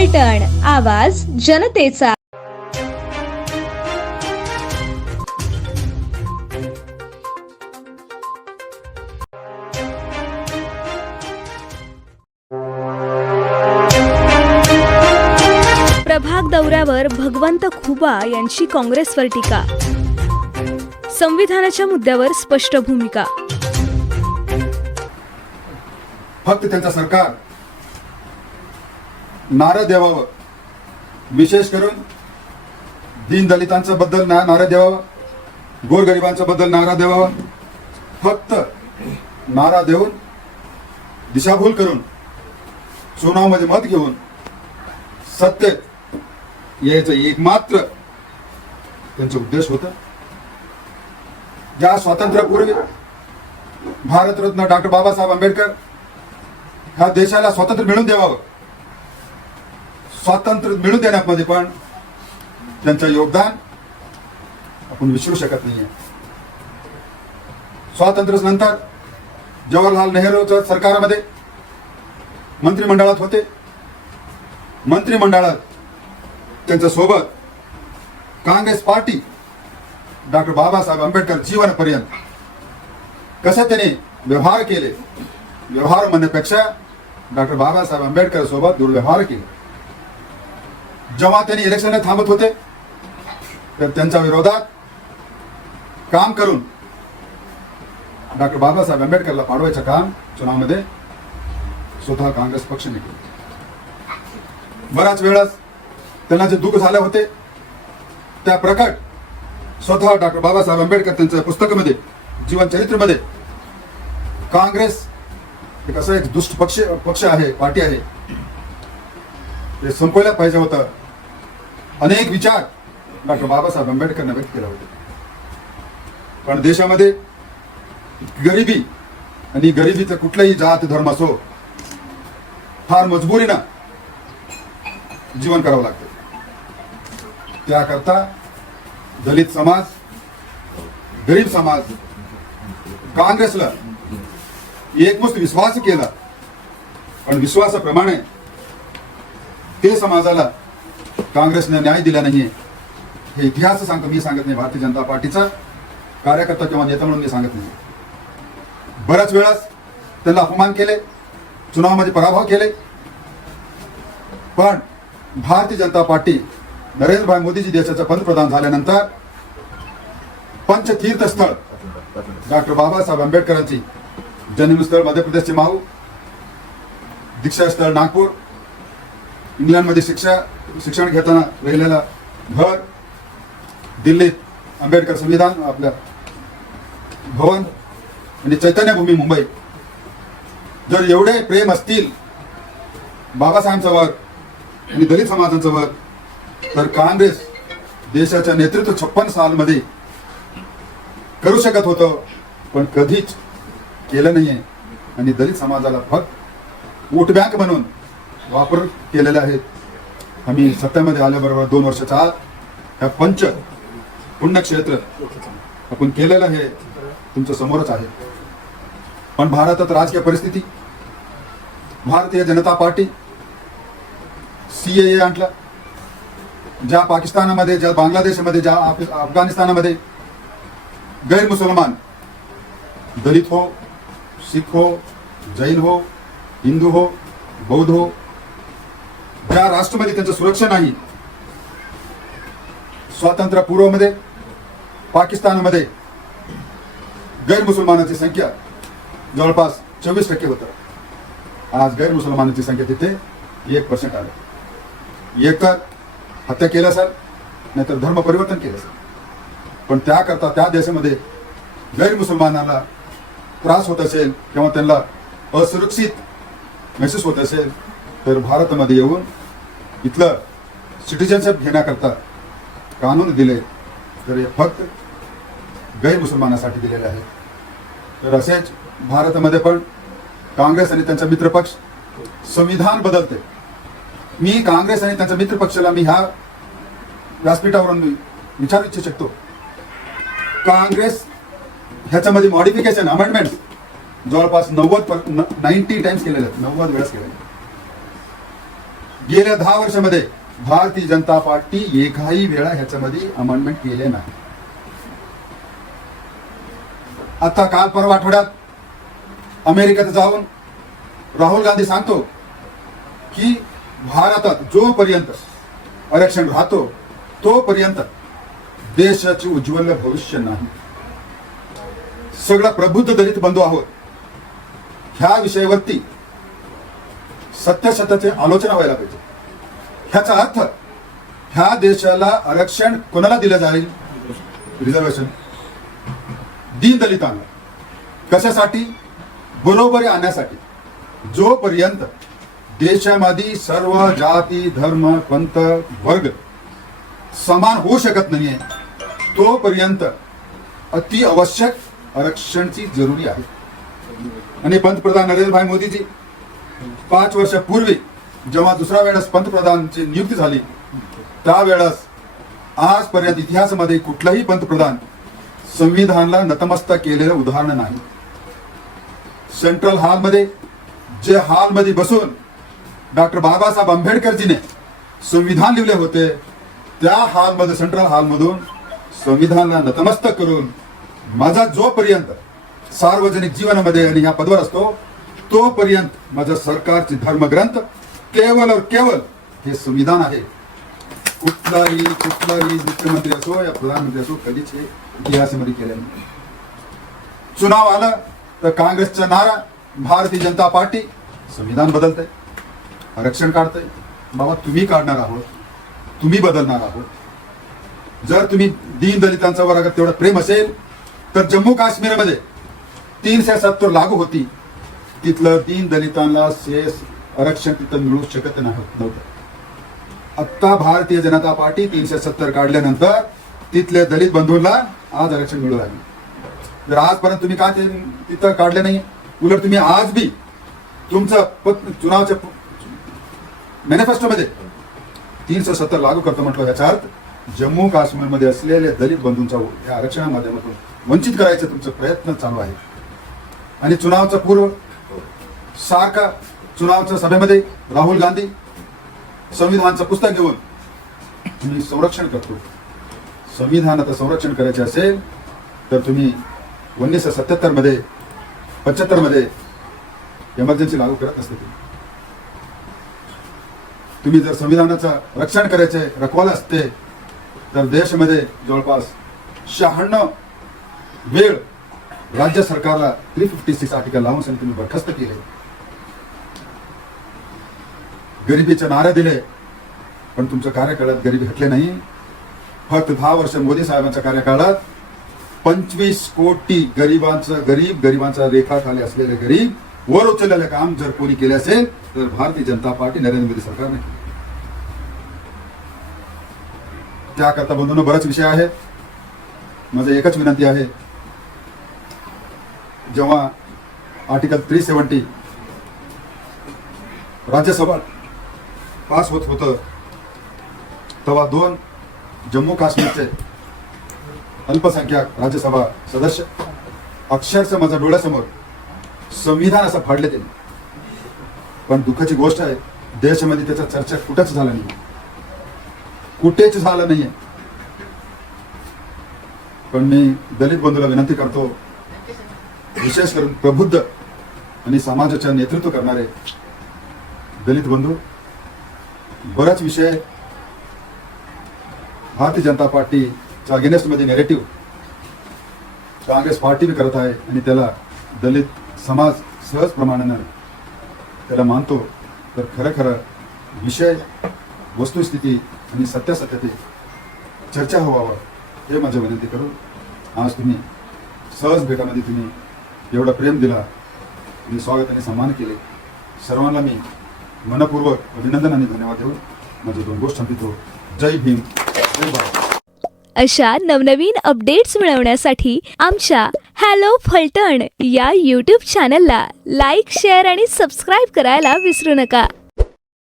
पलटण आवाज जनतेचा. प्रभाग दौऱ्यावर भगवंत खुबा यांची काँग्रेसवर टीका. संविधानाच्या मुद्द्यावर स्पष्ट भूमिका. फक्त त्यांचं सरकार नारं द्यावावं विशेष करून दीनदलितांच्या बद्दल ना द्यावं द्यावावं बद्दल नारा द्यावा फक्त नारा देऊन दिशाभूल करून चुनावमध्ये मत घेऊन सत्य यायचं एकमात्र त्यांचं उद्देश होता. ज्या स्वातंत्र्यापूर्वी भारतरत्न डॉक्टर बाबासाहेब आंबेडकर ह्या देशाला स्वातंत्र्य मिळून द्यावं स्वातंत्र्य मिळून देण्यामध्ये पण त्यांचं योगदान आपण विसरू शकत नाहीये. स्वातंत्र्य नंतर जवाहरलाल नेहरूच्या सरकारमध्ये मंत्रिमंडळात होते. मंत्रिमंडळात त्यांच्यासोबत Congress party doctor Babasaheb Ambedkar जीवनपर्यंत कसे त्यांनी व्यवहार केले व्यवहार म्हणण्यापेक्षा डॉक्टर बाबासाहेब आंबेडकर सोबत दुर्व्यवहार केले. जेव्हा त्यांनी इलेक्शन थांबत होते तर त्यांच्या विरोधात काम करून डॉक्टर बाबासाहेब आंबेडकरला पाडवायचं काम चुनावमध्ये स्वतः काँग्रेस पक्ष निघतो बऱ्याच वेळास त्यांना जे दुःख झाले होते त्या प्रकट स्वतः डॉक्टर बाबासाहेब आंबेडकर त्यांच्या पुस्तकामध्ये जीवनचरित्रमध्ये काँग्रेस एक असं एक दुष्ट पक्ष पक्ष आहे पार्टी आहे. ते संपवल्या पाहिजे होतं. अनेक विचार डॉक्टर बाबासाहेब आंबेडकरनं व्यक्त केला होता. पण देशामध्ये गरिबी आणि गरिबीचं कुठलाही जात धर्म असो फार मजबुरीनं जीवन करावं लागतं. त्याकरता दलित समाज गरीब समाज काँग्रेसला एकमुस्त विश्वास केला. पण विश्वासाप्रमाणे ते समाजाला काँग्रेसने न्याय दिला नाही हे इतिहास सांगतो मी सांगत नाही भारतीय जनता पार्टीचा कार्यकर्ता किंवा नेता म्हणून मी सांगत नाही. बऱ्याच वेळास त्यांना अपमान केले चुनावामध्ये पराभव केले. पण भारतीय जनता पार्टी नरेंद्रभाई मोदीजी देशाचे पंतप्रधान झाल्यानंतर पंचतीर्थस्थळ डॉक्टर बाबासाहेब आंबेडकरांची जन्मस्थळ मध्य प्रदेशचे माहू दीक्षास्थळ नागपूर इंग्लंडमध्ये शिक्षा शिक्षण घेताना राहिलेला घर दिल्लीत आंबेडकर संविधान आपल्या भवन आणि चैतन्यभूमी मुंबई. जर एवढे प्रेम असतील बाबासाहेबांचा वर्ग आणि दलित समाजाचं वर्ग तर काँग्रेस देशाच्या नेतृत्व छप्पन सालमध्ये करू शकत होतं पण कधीच केलं नाहीये. आणि दलित समाजाला फक्त वोट बँक म्हणून वापर केलेले आहेत. आम्ही सत्तेमध्ये आल्याबरोबर दोन वर्षाच्या आत ह्या पंच पुण्यक्षेत्र आपण केलेलं आहे तुमच्या समोरच आहे. पण भारतात राजकीय परिस्थिती भारतीय जनता पार्टी सी ए आणला. ज्या पाकिस्तानामध्ये ज्या बांगलादेशमध्ये ज्या अफगाणिस्तानमध्ये अफगाणिस्तानामध्ये गैर मुसलमान दलित हो सिख हो जैन हो हिंदू हो बौद्ध हो ज्या राष्ट्रामध्ये त्यांचं सुरक्षा नाही स्वातंत्र्य पूर्वमध्ये पाकिस्तानमध्ये गैर मुसलमानांची संख्या जवळपास चोवीस टक्के होतं. आज गैरमुसलमानांची संख्या तिथे एक पर्सेंट आलं. एकतर हत्या केल्या सर. नाहीतर धर्म परिवर्तन केलं सर. पण त्याकरता त्या देशामध्ये गैरमुसलमानांना त्रास होत असेल किंवा त्यांना असुरक्षित महसूस होत असेल तर भारतमध्ये येऊन इथलं सिटिझनशिप घेण्याकरता कानून दिले तर हे फक्त गैर मुसलमानासाठी दिलेले आहे. तर असेच भारतामध्ये पण काँग्रेस आणि त्यांचा मित्रपक्ष संविधान बदलते. मी काँग्रेस आणि त्यांच्या मित्रपक्षाला मी ह्या व्यासपीठावरून मी विचारू इच्छू शकतो. काँग्रेस ह्याच्यामध्ये मॉडिफिकेशन अमेंडमेंट जवळपास नव्वद नाईन्टी टाइम्स केलेले आहेत. नव्वद वेळेस केलेले गेल्या दहा वर्षामध्ये भारतीय जनता पार्टी एकाही वेळा ह्याच्यामध्ये अमेंडमेंट केले नाही. आता काल परवा आठवड्यात अमेरिकेत जाऊन राहुल गांधी सांगतो की भारतात जोपर्यंत आरक्षण राहतो तोपर्यंत देशाचे उज्ज्वल भविष्य नाही. सगळा प्रबुद्ध दलित बंधू आहोत. ह्या विषयावरती सत्यासत्याची आलोचना व्हायला पाहिजे. ह्याचा अर्थ ह्या देशाला आरक्षण कोणाला दिलं जाईल? रिझर्वेशन. दीन दलितांना. कशासाठी? बरोबरी आणण्यासाठी. जोपर्यंत देशामध्ये सर्व जाती धर्म पंथ वर्ग समान होऊ शकत नाहीये तोपर्यंत अति आवश्यक आरक्षणची जरुरी आहे. आणि पंतप्रधान नरेंद्रभाई मोदीजी पाच वर्षापूर्वी जेव्हा दुसऱ्या वेळेस पंतप्रधानची नियुक्ती झाली त्यावेळेस आजपर्यंत इतिहासामध्ये कुठलाही पंतप्रधान संविधानला नतमस्तक केलेलं उदाहरण नाही. सेंट्रल हॉलमध्ये जे हॉलमध्ये बसून डॉक्टर बाबासाहेब आंबेडकरजीने संविधान लिहिले होते त्या हॉलमध्ये सेंट्रल हॉलमधून संविधानला नतमस्तक करून माझा जोपर्यंत सार्वजनिक जीवनामध्ये आणि ह्या पदवर असतो तोपर्यंत माझ्या सरकारचे धर्मग्रंथ केवळ और केवळ हे संविधान आहे. कुठलाही कुठलाही मुख्यमंत्री असो या प्रधानमंत्री असो कधीच हे इतिहासामध्ये केले नाही. चुनाव आलं तर काँग्रेसचा नारा भारतीय जनता पार्टी संविधान बदलतंय. आरक्षण काढतंय. बाबा तुम्ही काढणार आहोत. तुम्ही बदलणार आहोत. जर तुम्ही दीन दलितांचा वर्गात तेवढं प्रेम असेल तर जम्मू काश्मीरमध्ये तीनशे सत्तर लागू होती. तिथलं तीन दलितांना शेष आरक्षण तिथं मिळू शकत नाही नव्हतं. आत्ता भारतीय जनता पार्टी तीनशे सत्तर काढल्यानंतर तिथल्या दलित बंधूंना आज आरक्षण मिळू लागले. जर आजपर्यंत तुम्ही का ते तिथं काढले नाही? उलट तुम्ही आज बी तुमचं पत- चुनावच्या मॅनिफेस्टोमध्ये तीनशे सत्तर लागू करतो म्हटलं याचा अर्थ जम्मू काश्मीरमध्ये असलेल्या दलित बंधूंचा या आरक्षणा माध्यमातून वंचित करायचा तुमचा प्रयत्न चालू आहे. आणि चुनावचा पूर्व सारखा चुनावच्या सभेमध्ये राहुल गांधी संविधानचं पुस्तक घेऊन तुम्ही संरक्षण करतो संविधानाचं संरक्षण करायचे असेल तर तुम्ही उन्नीसशे सत्याहत्तरमध्ये मध्ये एमर्जन्सी मध्ये इमर्जन्सी लागू करत नसते तुम्ही. जर संविधानाचं रक्षण करायचे रखवाला असते तर देशमध्ये जवळपास शहाण्णव वेळ राज्य सरकारला थ्री फिफ्टी सिक्स आर्टिकल लावून सांगितलं तुम्ही बरखास्त केले गरिबीचे नारे दिले. पण तुमच्या कार्यकाळात गरिबी हटले नाही. फक्त दहा वर्ष मोदी साहेबांच्या कार्यकाळात पंचवीस कोटी गरिबांचं गरीब गरिबांचा रेखाखाली असलेले गरीब वर उचललेलं काम जर कोणी केले असेल तर भारतीय जनता पार्टी नरेंद्र मोदी सरकारने त्याकरता बंधून बरेच विषय आहेत माझं एकच विनंती आहे. जेव्हा article three seventy Rajya Sabha pass होत. होतं तेव्हा दोन जम्मू काश्मीरचे अल्पसंख्याक राज्यसभा सदस्य अक्षरशः माझ्या डोळ्यासमोर संविधान असं फाडले त्यांनी. पण दुःखाची गोष्ट आहे देशामध्ये त्याचा चर्चा कुठेच झाला नाही कुठेच झालं नाहीये. पण मी दलित बंधूला विनंती करतो विशेष करून प्रबुद्ध आणि समाजाच्या नेतृत्व करणारे दलित बंधू बराच विषय भारतीय जनता पार्टीच्या अगेनेस्टमध्ये नेरेटिव्ह काँग्रेस पार्टी बी करत आहे आणि त्याला दलित समाज सहज प्रमाणानं त्याला मानतो. तर खरं खरं विषय वस्तुस्थिती आणि सत्यासत्यते चर्चा व्हावं हे माझ्या विनंती करून आज तुम्ही सहज भेटामध्ये तुम्ही एवढं प्रेम दिला आणि स्वागत आणि सन्मान केले. सर्वांना मी मनपूर्वक अभिनंदन आणि धन्यवाद देऊन माझे दोन गोष्ट संपितो जय भीम जय भारत. अशा नवनवीन अपडेट्स मिळवण्यासाठी आमच्या हॅलो फलटण या यूट्यूब चॅनलला लाईक शेअर आणि सबस्क्राईब करायला विसरू नका.